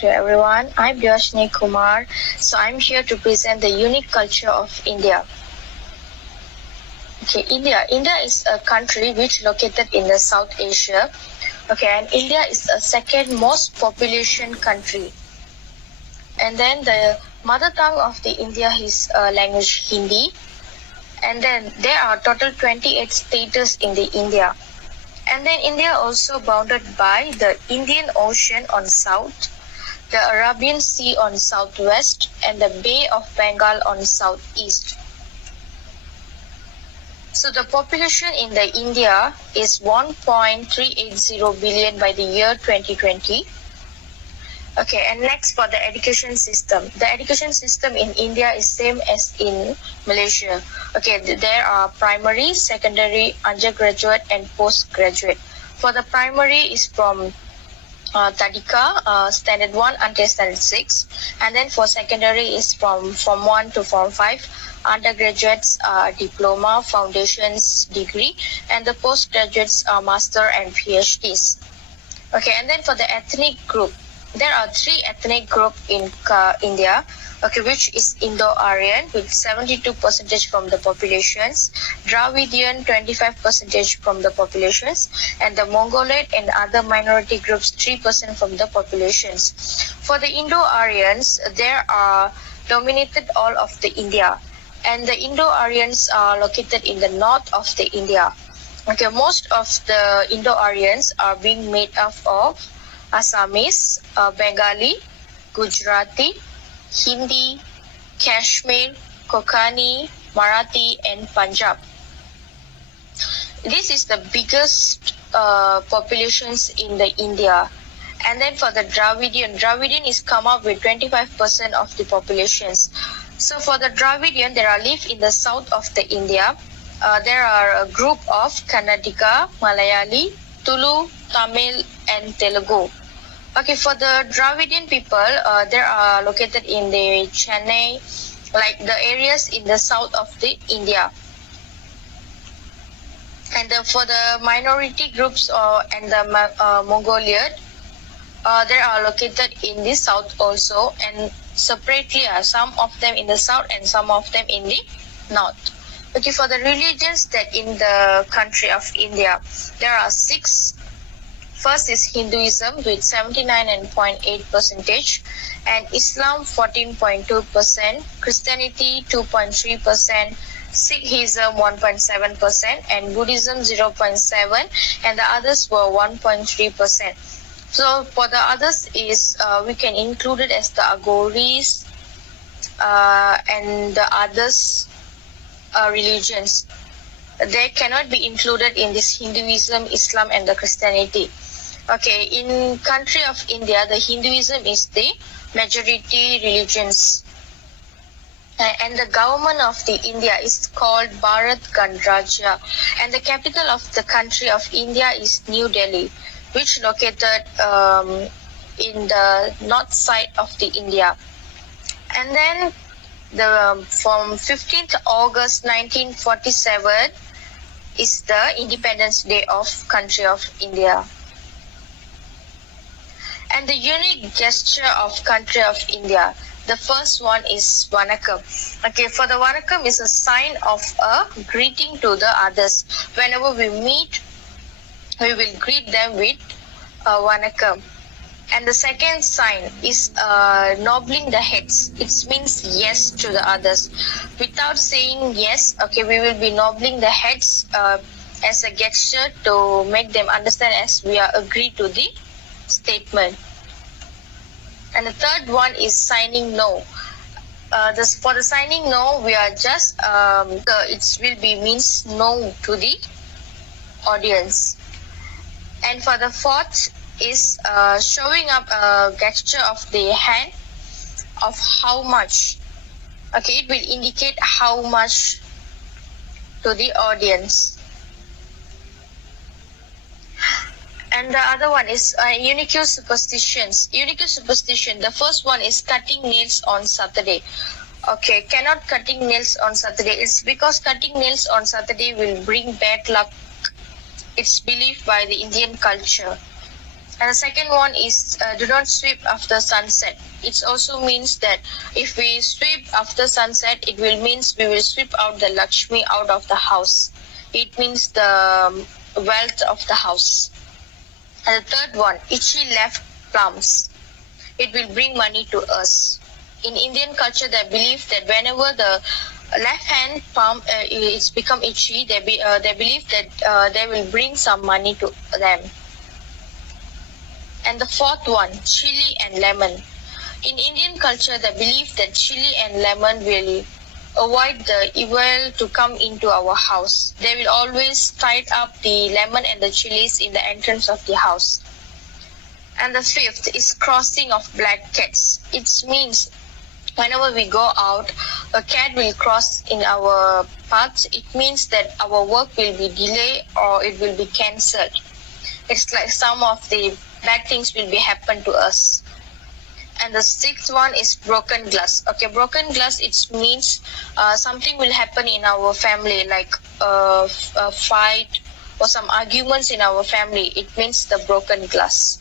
to everyone. I'm Dhyashni Kumar. So I'm here to present the unique culture of India. Okay, India. India is a country which located in the South Asia. Okay, and India is the second most population country. And then the mother tongue of the India is language Hindi. And then there are total 28 states in the India. And then India also bounded by the Indian Ocean on south, the Arabian Sea on southwest, and the Bay of Bengal on southeast. So the population in the India is 1.380 billion by the year 2020. Okay, and next for the education system. The education system in India is same as in Malaysia. Okay, there are primary, secondary, undergraduate, and postgraduate. For the primary is from Tadika, standard 1 until standard 6. And then for secondary is from Form 1 to Form 5. Undergraduates are diploma, foundations, degree. And the postgraduates are master and PhDs. Okay, and then for the ethnic group, there are 3 ethnic groups in India, okay, which is Indo-Aryan with 72% from the populations, Dravidian 25% from the populations, and the Mongoloid and other minority groups 3% from the populations. For the Indo-Aryans, there are dominated all of the India, and the Indo-Aryans are located in the north of the India. Okay, most of the Indo-Aryans are being made up of Assamese, Bengali, Gujarati, Hindi, Kashmir, Konkani, Marathi, and Punjab. This is the biggest populations in the India. And then for the Dravidian is come up with 25% of the populations. So for the Dravidian, there are live in the south of the India. There are a group of Kannadiga, Malayali, Tulu, Tamil, and Telugu. Okay, for the Dravidian people, they are located in the Chennai, like the areas in the south of the India. And for the minority groups and the Mongolian, they are located in the south also, and separately some of them in the south and some of them in the north. Okay, for the religions that in the country of India, there are 6. First is Hinduism with 79.8%, and Islam 14.2%, Christianity 2.3%, Sikhism 1.7%, and Buddhism 0.7%, and the others were 1.3%. So for the others is we can include it as the Aghoris and the others religions. They cannot be included in this Hinduism, Islam, and the Christianity. Okay, in country of India, the Hinduism is the majority religions. And the government of the India is called Bharat Ganrajya. And the capital of the country of India is New Delhi, which located in the north side of the India. And then from 15th August 1947 is the Independence Day of country of India. And the unique gesture of country of India, the first one is Vanakkam. Okay, for the Vanakkam is a sign of a greeting to the others. Whenever we meet, we will greet them with Vanakkam. And the second sign is nobbling the heads. It means yes to the others. Without saying yes, okay, we will be nobbling the heads as a gesture to make them understand as we are agreed to the statement. And the third one is signing no. For the signing no, we are just it will be means no to the audience. And for the fourth is showing up a gesture of the hand of how much. Okay, it will indicate how much to the audience. And the other one is unique superstitions. Unique superstition, the first one is cutting nails on Saturday. Okay, cannot cutting nails on Saturday. It's because cutting nails on Saturday will bring bad luck. It's believed by the Indian culture. And the second one is do not sweep after sunset. It also means that if we sweep after sunset, it will means we will sweep out the Lakshmi out of the house. It means the wealth of the house. And the third one, itchy left plums. It will bring money to us. In Indian culture, they believe that whenever the left hand palm it's become itchy, they believe that they will bring some money to them. And the fourth one, chili and lemon. In Indian culture, they believe that chili and lemon will avoid the evil to come into our house. They will always tie up the lemon and the chilies in the entrance of the house. And the fifth is crossing of black cats. It means whenever we go out, a cat will cross in our path. It means that our work will be delayed or it will be cancelled. It's like some of the bad things will be happen to us. And the sixth one is broken glass. Okay, broken glass, it means something will happen in our family, like a fight or some arguments in our family. It means the broken glass.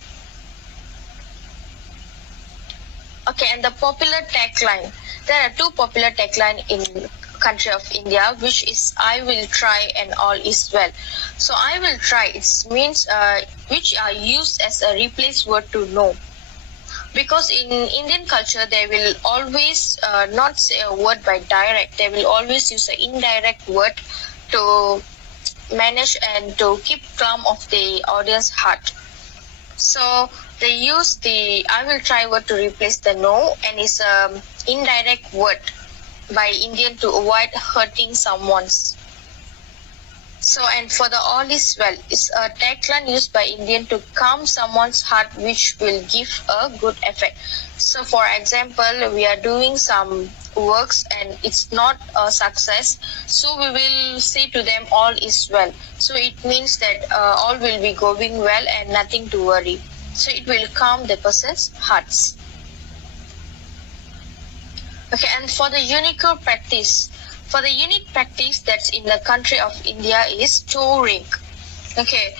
Okay, and the popular tagline. There are two popular tagline in country of India, which is I will try and all is well. So I will try, it means which are used as a replace word to no. Because in Indian culture, they will always not say a word by direct. They will always use an indirect word to manage and to keep calm of the audience heart. So they use the I will try word to replace the no, and it's an indirect word by Indian to avoid hurting someone's. So, and for the all is well, it's a tagline used by Indian to calm someone's heart, which will give a good effect. So, for example, we are doing some works and it's not a success, so we will say to them all is well. So it means that all will be going well and nothing to worry. So it will calm the person's hearts. Okay, and for the unique practice, that's in the country of India is toe ring. Okay,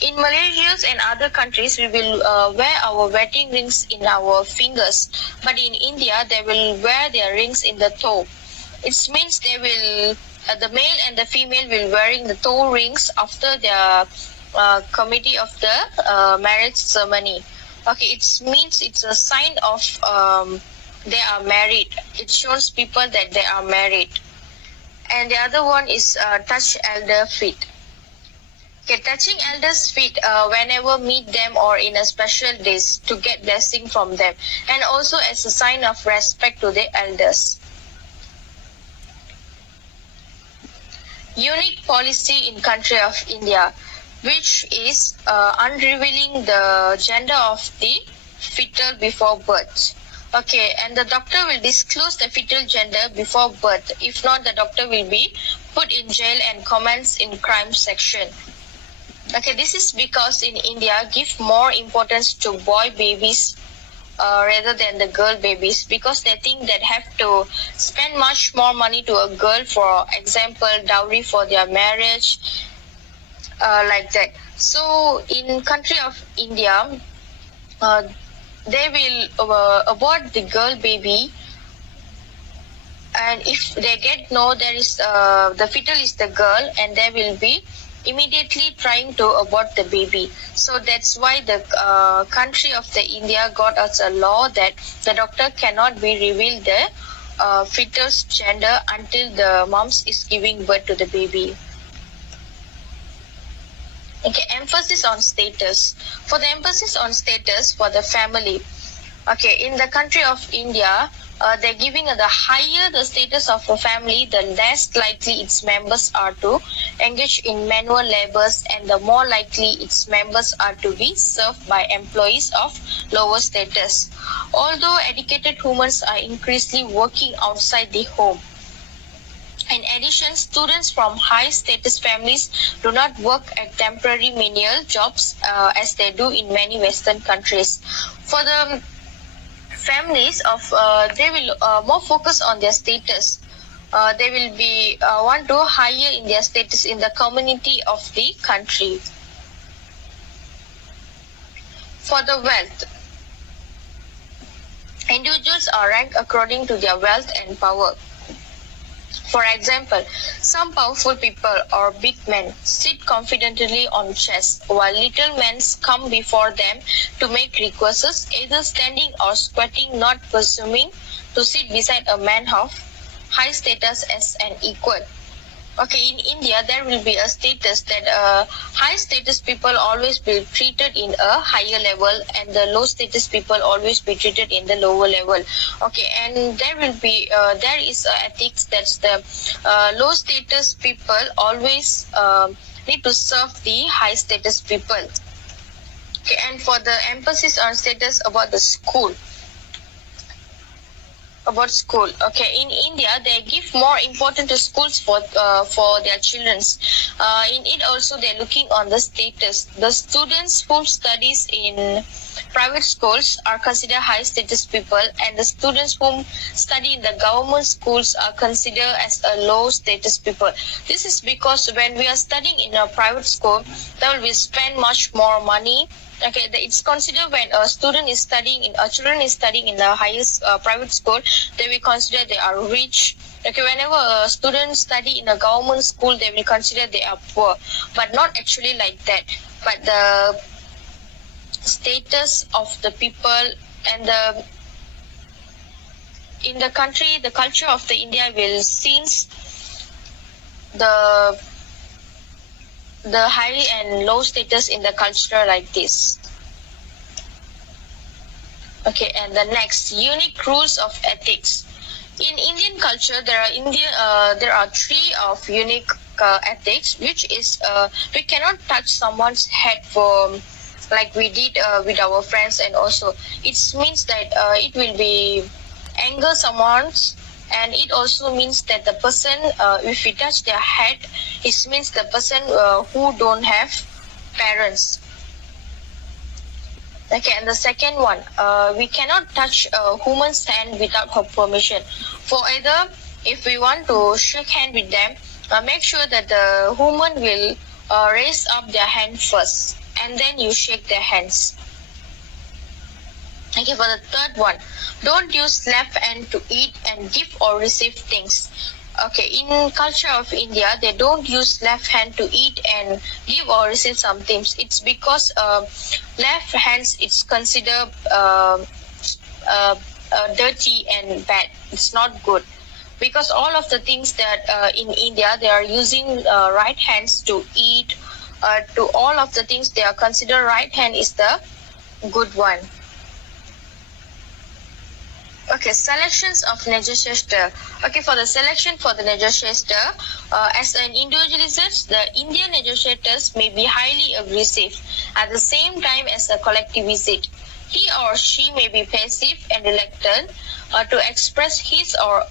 in Malaysia and other countries, we will wear our wedding rings in our fingers, but in India, they will wear their rings in the toe. It means they will, the male and the female will wearing the toe rings after their committee of the marriage ceremony. Okay, it means it's a sign of they are married. It shows people that they are married. And the other one is touch elder feet. Okay, touching elders' feet whenever meet them or in a special days to get blessing from them, and also as a sign of respect to the elders. Unique policy in country of India, which is unrevealing the gender of the fetal before birth. Okay, and the doctor will disclose the fetal gender before birth. If not, the doctor will be put in jail and comments in crime section. Okay, this is because in India, give more importance to boy babies rather than the girl babies, because they think that have to spend much more money to a girl, for example, dowry for their marriage, like that. So in country of India, they will abort the girl baby, and if they get no, there is the fetal is the girl, and they will be immediately trying to abort the baby. So that's why the country of the India got us a law that the doctor cannot be revealed the fetus gender until the moms is giving birth to the baby. Okay, emphasis on status. For the emphasis on status for the family, okay, in the country of India, they're giving the higher the status of a family, the less likely its members are to engage in manual labors, and the more likely its members are to be served by employees of lower status. Although educated humans are increasingly working outside the home. In addition, students from high status families do not work at temporary menial jobs as they do in many Western countries. For the families of they will more focus on their status. They will be want to higher in their status in the community of the country. For the wealth, individuals are ranked according to their wealth and power. For example, some powerful people or big men sit confidently on chests, while little men come before them to make requests, either standing or squatting, not presuming to sit beside a man of high status as an equal. Okay, in India, there will be a status that high status people always be treated in a higher level, and the low status people always be treated in the lower level. Okay, and there is ethics that's the low status people always need to serve the high status people. Okay, and for the emphasis on status about the school. About school, okay, in India they give more importance to schools for their childrens. In it also they're looking on the status. The students who studies in private schools are considered high status people, and the students who study in the government schools are considered as a low status people. This is because when we are studying in a private school, there will be spend much more money. Okay, it's considered when a children is studying in the highest private school, they will consider they are rich. Okay, whenever a student study in a government school, they will consider they are poor, but not actually like that. But the status of the people and in the country, the culture of the India will since the high and low status in the culture like this. Okay, and the next, unique rules of ethics. In Indian culture, there are three of unique ethics, which is we cannot touch someone's head for like we did with our friends, and also it means that it will be anger someone's. And it also means that the person, if we touch their head, it means the person who don't have parents. Okay, and the second one, we cannot touch a woman's hand without her permission. For either, if we want to shake hand with them, make sure that the woman will raise up their hand first, and then you shake their hands. Okay, for the third one, don't use left hand to eat and give or receive things. Okay, in culture of India, they don't use left hand to eat and give or receive some things. It's because left hands it's considered dirty and bad. It's not good, because all of the things that in India they are using right hands to eat. To all of the things they are considered right hand is the good one. Okay, selections of Negotiator. Okay, for the selection for the negotiator, as an individualist, the Indian negotiators may be highly aggressive at the same time as a collectivist. He or she may be passive and reluctant to express his or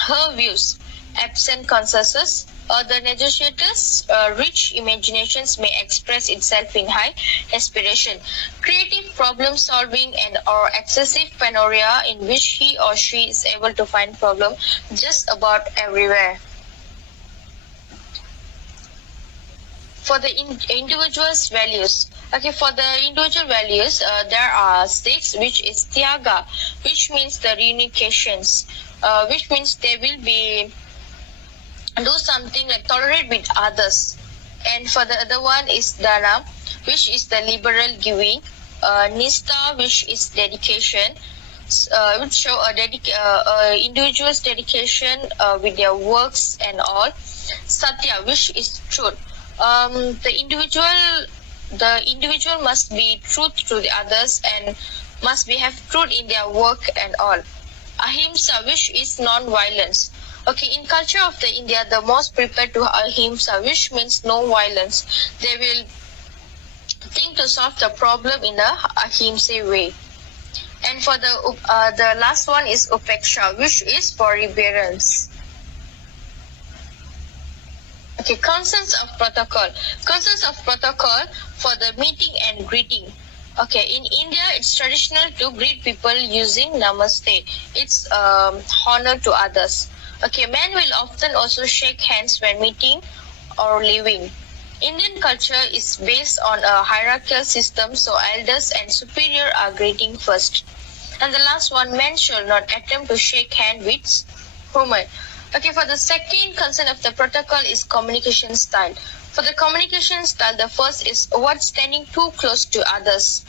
her views. Absent consensus, the negotiator's rich imaginations may express itself in high aspiration, creative problem solving, and or excessive paranoia in which he or she is able to find problem just about everywhere. For the individual's values, okay, for the individual values, there are 6, which is Tyaga, which means the renunciations, which means they will be do something like tolerate with others. And for the other one is Dana, which is the liberal giving. Nista, which is dedication, which show a individual's dedication with their works and all. Satya, which is truth. The individual must be truth to the others and must have truth in their work and all. Ahimsa, which is non-violence. Okay, in culture of the India, the most prepared to ahimsa, which means no violence. They will think to solve the problem in a ahimsa way. And for the last one is upeksha, which is forbearance. Okay, concerns of protocol. Concerns of protocol for the meeting and greeting. Okay, in India, it's traditional to greet people using namaste. It's honor to others. Okay, men will often also shake hands when meeting or leaving. Indian culture is based on a hierarchical system, so elders and superior are greeting first. And the last one, men shall not attempt to shake hand with women. Okay, for the second concern of the protocol is communication style. For the communication style, the first is avoid standing too close to others.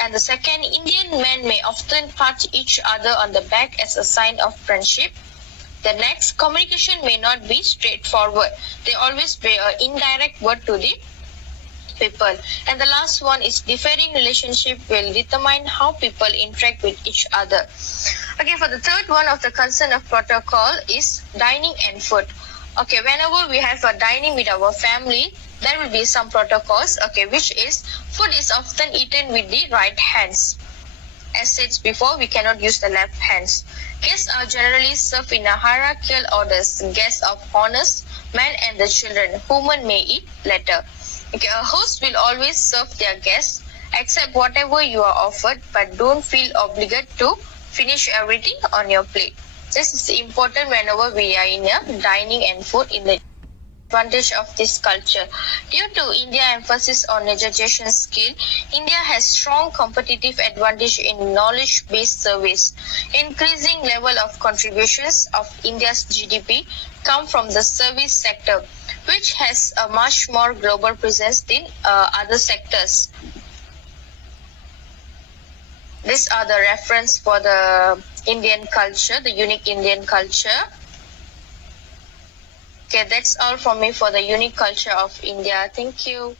And the second, Indian men may often pat each other on the back as a sign of friendship. The next, communication may not be straightforward. They always bear an indirect word to the people. And the last one is differing relationship will determine how people interact with each other. Okay, for the third one of the concern of protocol is dining and food. Okay, whenever we have a dining with our family, there will be some protocols, okay, which is food is often eaten with the right hands. As said before, we cannot use the left hands. Guests are generally served in a hierarchical orders. Guests of honors, men and the children. Women may eat later. Okay, a host will always serve their guests, accept whatever you are offered, but don't feel obligated to finish everything on your plate. This is important whenever we are in a dining and food in the advantage of this culture. Due to India's emphasis on education skill, India has strong competitive advantage in knowledge-based service. Increasing level of contributions of India's GDP come from the service sector, which has a much more global presence than other sectors. These are the reference for the Indian culture, the unique Indian culture. Okay, that's all from me for the unique culture of India. Thank you.